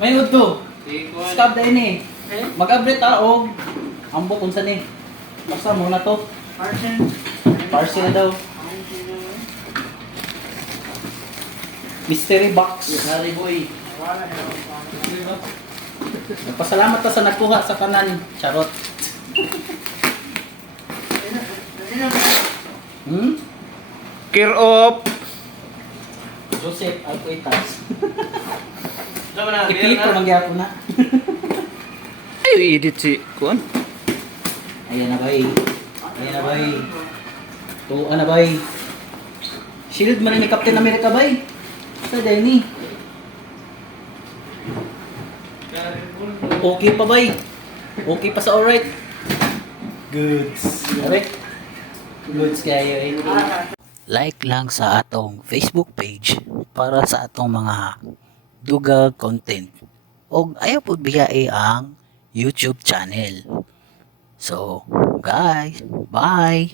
May udto. Stop din eh. Mag-update o ambot unsa ni. Basta muna to. Parcel daw. Mystery box. Sorry boy. Pasalamat ta sa nagkuha sa kanan. Charot. Care of. Joseph Alcoitas. Sama na. Ipilip ko nagyapon na. Ay, edit si Kuan. Ayan na bay. Ayan na bay. Tuan na bay. Shield man ni Captain America bay. Sa Denny. Okay pa bay. Okay pa sa alright. Goods. Alright. Goods kayo eh. Like lang sa atong Facebook page para sa atong mga dugang content. O ayaw po biyai ang YouTube channel. So, guys, bye!